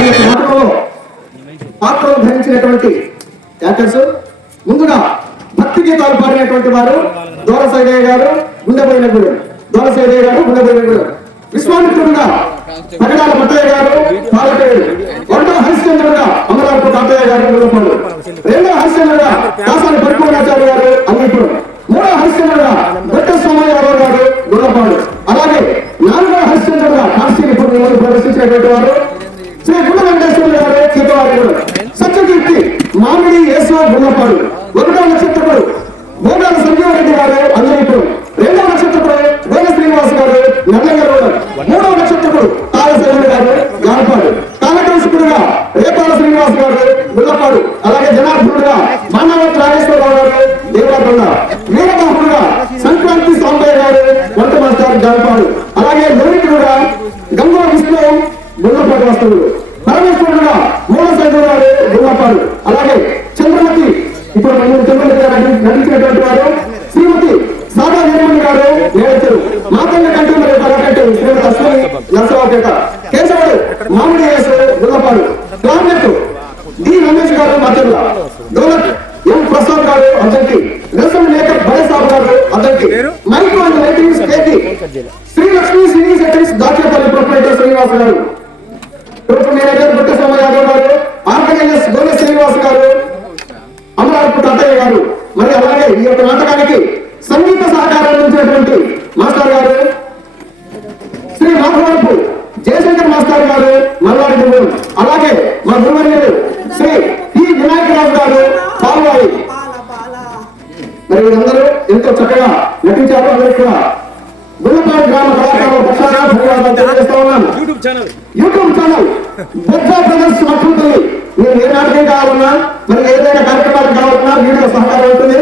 ఈ పాత్రలు ధరించినటువంటి యాక్టర్స్ ముందుగా భక్తి గీతాలు పాడినటువంటి వారు దూర సైదయ్య గారు గుండెపోయిన గురు. దూర సైదయ్య గారు గుండెపోయిన గురు. విశ్వామిత్రుడుగా పగడాల పట్టయ్య గారు పాలపేరు Gracias. గుల్లపాడు అలాగే జనార్దనుడుగా మానవ రాజేశ్వరరావు గారు దేవరకొండ వీరబాహుడుగా సంక్రాంతి సాంబయ్య గారు వంట మాస్టర్ గానపాడు అలాగే లోహితుడుగా గంగో విష్ణు గుల్లపాటి వస్తువులు పరమేశ్వరుడుగా మూల సైదుడు గారు గుల్లపాడు అలాగే చంద్రమతి ఇప్పుడు మనం చంద్రమతి గారు నటించినటువంటి వారు డోలక్ ఎం ప్రసాద్ గారు అద్దరికి రసం మేకప్ భయసాబ్ గారు అద్దరికి mike and lightings KT Shri Lakshmi cine seconds Dachepalli proprietor Srinivas garu మరి వీరందరూ ఎంతో చక్కగా నటించారు అందరికీ కూడా గుల్లపాడు గ్రామ కళాకారుల పక్షాన ధన్యవాదాలు తెలియజేస్తా ఉన్నాను. YouTube channel. Bojja brothers Mathampalli మీరు ఏ నాటకం కావాలన్నా మరి ఏదైనా కార్యక్రమాలు కావాలన్నా వీడియో సహకారం ఉంటుంది.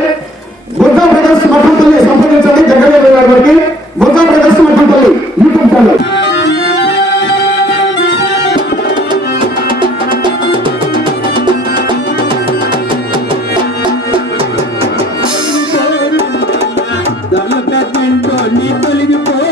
బొజ్జా బ్రదర్స్ మఠంపల్లి సంప్రదించండి. దగ్గరలో బ్రదర్స్ మఠంపల్లి యూట్యూబ్ ఛానల్. నీ తొలగిపోనిందయ్యా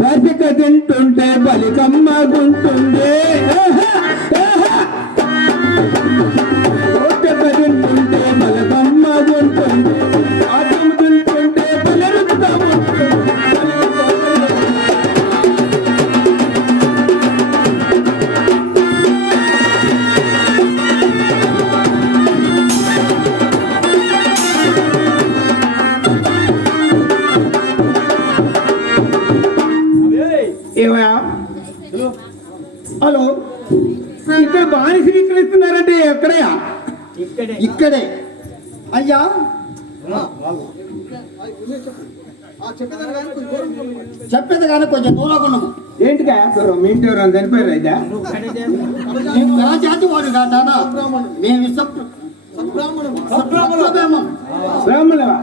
రసిక తింటుంటే బలికమ్మగుంటుంది రసిక ఏమయ్యా? హలో? ఇక్కడ బానిసలు ఇక్కడ ఇస్తున్నారంటే ఎక్కడయ్యా? ఇక్కడే. అయ్యా? చెప్పేది కానీ కొంచెం దూరంగా ఉన్నాము ఏంటిగా దూరం మీ ఇంటి చనిపోయారు అయితే మేము నా జాతి వాడు కాదా మేము ఇష్టం సబ్రాహ్మణం. బ్రాహ్మణులవా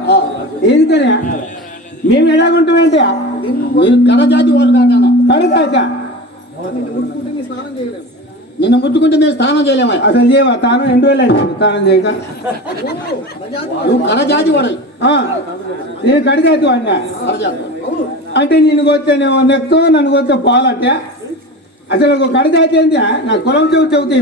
ఎందుకనే మేము ఎలాగుంటామంటే మీరు కర జాతి వాడు కాదా కడకాక నిన్ను ముట్టుకుంటే మేము స్నానం చేయలేమా? అసలు చేయవా? తాను వేలు అయింది తాను చేయక? నువ్వు కర జాతి వాడు ఆ, నేను కడిగాకి వాడినా? అంటే నిన్ను కొత్తేనేమో నెక్తో నన్ను కొత్తే పాలంటే అసలు ఒక కడిదాచి ఏంది నా కులం చెవు చెబుతే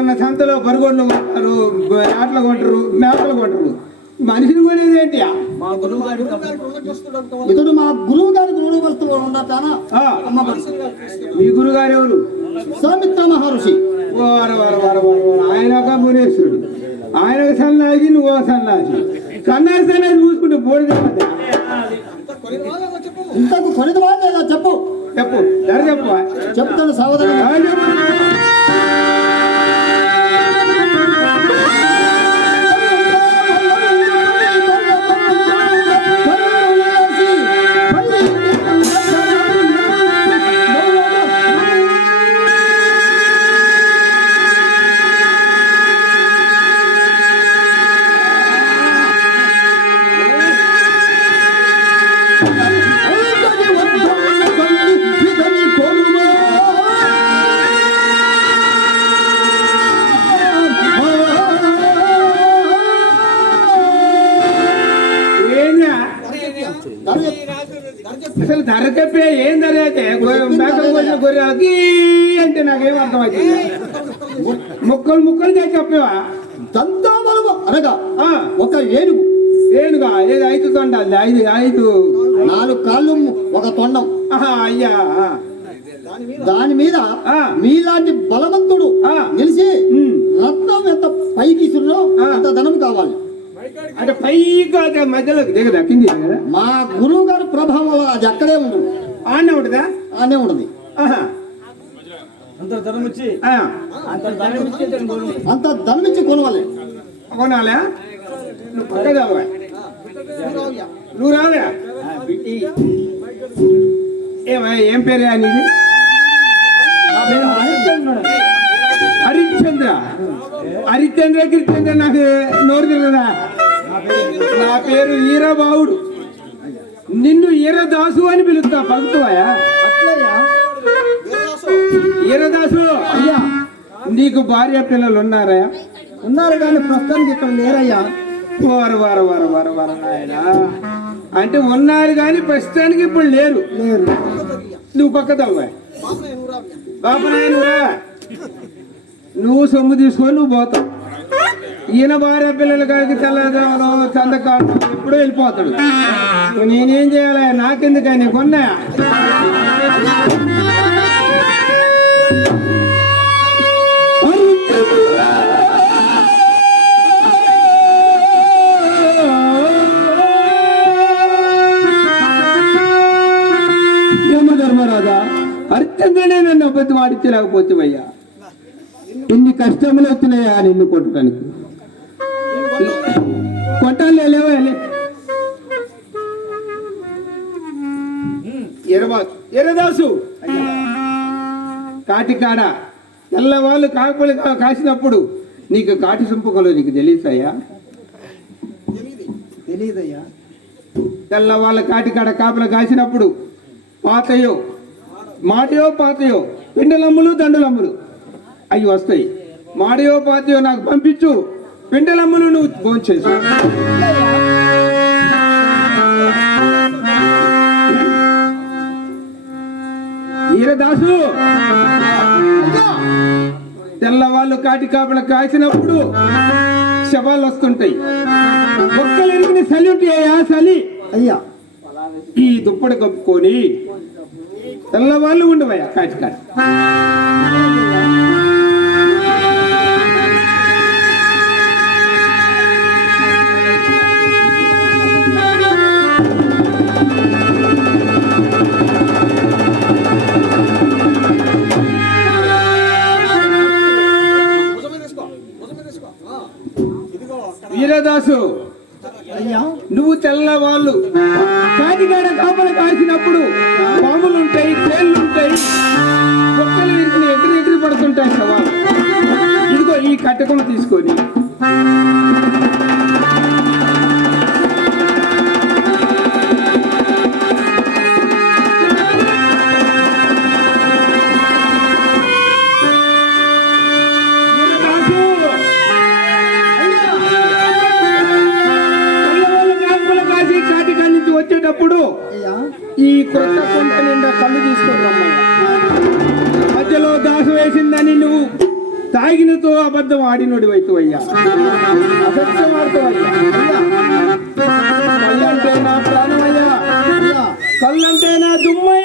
ఎవరన్నా సంతలో పరుగుళ్ళు కొంటారు ఆటలు కొంటారు మేకలు కొంటారు మనిషిని కొనేది ఏంటి? ఇతడు మా గురువు గారికి రుణ వస్తువు ఉండటానా మీ గురుగారు ఎవరు? విశ్వామిత్ర మహర్షి. ఆయన ఒక మునేశ్వరుడు. ఆయన ఒక సన్నాసి నువ్వు ఒక సన్నాసి. సన్నాసి సన్నాసి చూసుకుంటే బోడి ఇంతకు కొనిదవా లేదా చెప్పు. చెప్పు. ధర చెప్పు? చెప్తాను సావధానం అసలు ధర చెప్పే ఏం ధర అయితే? గొర్రె- మేకలు కోసిన గొర్రెలకి అంటే నాకేం అర్థం అవుతుంది ముక్కలు ముక్కలు చెప్పేవా? దంతాబలము అనగా ఆ, ఒక ఏనుగు. ఏనుగా? ఏది? ఐదు తొండాలి. ఐదు ఐదు. నాలుగు కాళ్ళు ఒక తొండం. అయ్యా. దాని మీద ఆ. మీలాంటి బలవంతుడు. నిలిచి. రత్నం ఎంత పైకి. అంత ధనం కావాలి. అంటే పైగా అదే మధ్యలోకి దిగదా? కింది మా గురువు గారి ప్రభావం అది అక్కడే ఉండదు. ఆనే ఉంటుందా? అనే ఉండదు. ఆహా. ఆ, అంత ధనం ఇచ్చి కొనవాలి. కొనాలా? నువ్వు పక్క కావాలి నువ్వు రావా ఏమయ్య, ఏం పేరు అనేది హరిశ్చంద్ర. హరిశ్చంద్ర గిరిచంద్ర నాకు నోరు తిరగదా? నా పేరు ఈరబావుడు. నిన్ను ఈరదాసు అని పిలుస్తా పలుకుతావా? ఈరదాసు అయ్యా నీకు భార్య పిల్లలు ఉన్నారా? ఉన్నారు కానీ ప్రస్తుతానికి ఇక్కడ లేరయ్యా. వారు వారు వారు వారు వారు నాయన అంటే ఉన్నారు కానీ ప్రస్తుతానికి ఇప్పుడు లేరు. లేరు. నువ్వు పక్క తవ్వా. బాపనాయనురా. నువ్వు సొమ్ము తీసుకొని నువ్వు పోతావు. ఈయన భార్య పిల్లల కాడికి తెల్లదావడం చందకాలం ఎప్పుడో వెళ్ళిపోతాడు. నేనేం చేయాలి? నాకెందుకని? కొన్నా. యమధర్మరాజా అర్థంగానే నన్ను అబద్ధం ఆడించలేకపోతేవయ్యా ఇన్ని కష్టములు వచ్చినాయా నిన్ను కొట్టడానికి? ఎరదాసు కాటికాడ. తెల్లవాళ్ళు కాకులు కా- కాసినప్పుడు నీకు కాటి సంపకలు నీకు తెలియసాయా తెలియదయ్యా తెల్లవాళ్ళ కాటికాడ కాపల కాసినప్పుడు పాతయో మాటయో పాతయో పిండలమ్ములు దండలమ్ములు. అవి వస్తాయి. మాడయో పాతయో నాకు పంపించు. పిండలమ్ములు నువ్వు భోంచేసు. ఈరదాసు తెల్లవాళ్ళు కాటి కాపల కాసినప్పుడు శవాలు వస్తుంటాయి. ఒక్కలు ఎరిగిన చలి ఉంటాయా చలి? అయ్యా. ఈ దుప్పటి కప్పుకొని తెల్లవాళ్ళు ఉండవయ్యా కాటికాడ వీరదాసు అయ్యా నువ్వు తెల్లవాళ్ళు. కాటికాడ కాపలు కాసినప్పుడు పాములుంటాయి ఉంటాయి తేళ్ళు ఉంటాయి కుక్కలు ఇరికి ఎగిరి ఎగిరి పడుతుంటాయి కదా ఇదిగో ఈ కట్టకం తీసుకొని. അബദ്ധം ആടിനോട് വയ്ക്കു വയ്യ. അബദ്ധമാർത്ഥ കല്ലന്തേനാ പ്രാണമയ്യ. കല്ലന്തേനാ ദുമ്മയ